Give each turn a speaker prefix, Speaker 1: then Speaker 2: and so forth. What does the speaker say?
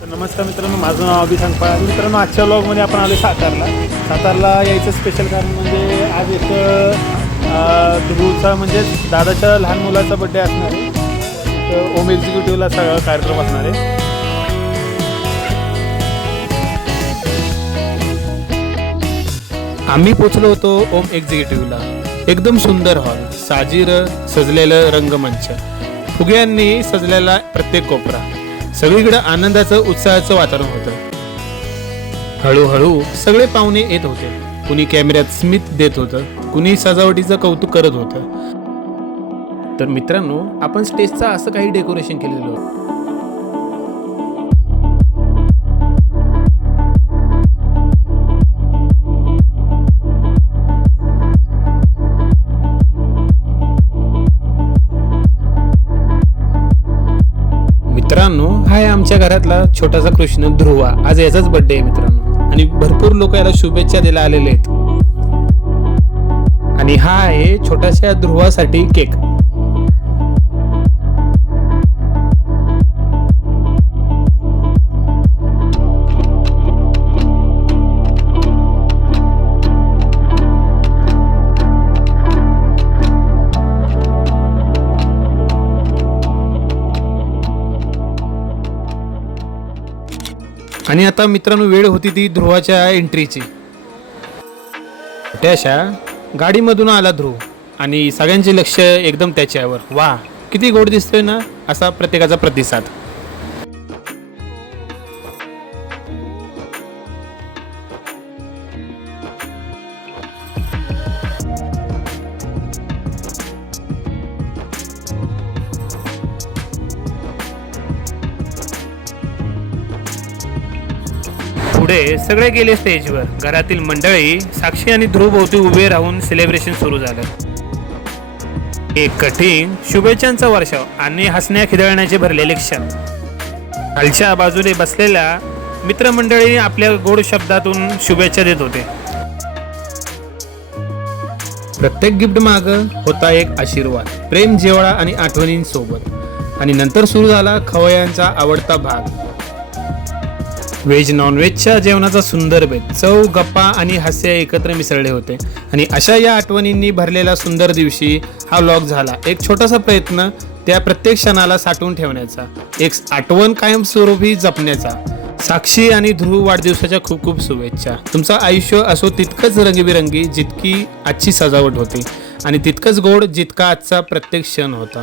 Speaker 1: तर नमस्कार मित्रांनो माझं नाव अभि सांगपाळ मित्रांनो आजच्या ब्लॉगमध्ये आपण आलो सातारला. सातारला यायचं स्पेशल कारण म्हणजे आज एक ध्रुवचा म्हणजे दादाच्या लहान मुलाचा बड्डे असणार आहे. एक ओम एक्झिक्युटिव्हला सगळा कार्यक्रम असणार आहे.
Speaker 2: आम्ही पोचलो होतो ओम एक्झिक्युटिव्हला एकदम सुंदर हॉल साजीर सजलेलं रंगमंच. फुग्यांनी सजलेला प्रत्येक कोपरा. सगळीकडे आनंदाचं उत्साहाचं वातावरण होतं. हळूहळू सगळे पाहुणे येत होते. कुणी कॅमेऱ्यात स्मित देत होतं. कुणी सजावटीचं कौतुक करत होतं. तर मित्रांनो आपण स्टेजचं असं काही डेकोरेशन केलेलं होतं. मित्रांनो हा आहे आमच्या घरातला छोटासा कृष्ण ध्रुवा. आज याचाच बर्थडे आहे मित्रांनो. आणि भरपूर लोक याला शुभेच्छा द्यायला आलेले आहेत. आणि हा आहे छोट्याशा ध्रुवासाठी केक आणि आता मित्रांनो वेळ होती ती ध्रुवाच्या एंट्रीची त्याशा गाडीमधून आला ध्रुव. आणि सगळ्यांचे लक्ष एकदम त्याच्यावर. वा किती गोड दिसतोय ना असा प्रत्येकाचा प्रतिसाद. पुढे सगळे गेले स्टेजवर. घरातील मंडळी साक्षी आणि ध्रुवभोवती उभे राहून सेलिब्रेशन सुरू झालं. एक कठीण शुभेच्छांचा वर्षाव आणि हसण्या खिदळण्याचे भरलेले क्षण. खालच्या बाजूने बसलेल्या मित्रमंडळी आपल्या गोड शब्दातून शुभेच्छा देत होते. प्रत्येक गिफ्ट माग होता एक आशीर्वाद प्रेम जेवळा आणि आठवणींसोबत. आणि नंतर सुरू झाला खवयांचा आवडता भाग. व्हेज नॉनव्हेजच्या जेवणाचा सुंदर भेद चव गप्पा आणि हास्य एकत्र मिसळले होते. आणि अशा या आठवणींनी भरलेला सुंदर दिवशी हा व्लॉग झाला. एक छोटासा प्रयत्न त्या प्रत्येक क्षणाला साठवून ठेवण्याचा. एक आठवण कायमस्वरूपी जपण्याचा. साक्षी आणि ध्रुव वाढदिवसाच्या खूप खूप शुभेच्छा. तुमचं आयुष्य असो तितकंच रंगीबिरंगी जितकी आजची सजावट होती. आणि तितकंच गोड जितका आजचा प्रत्येक क्षण होता.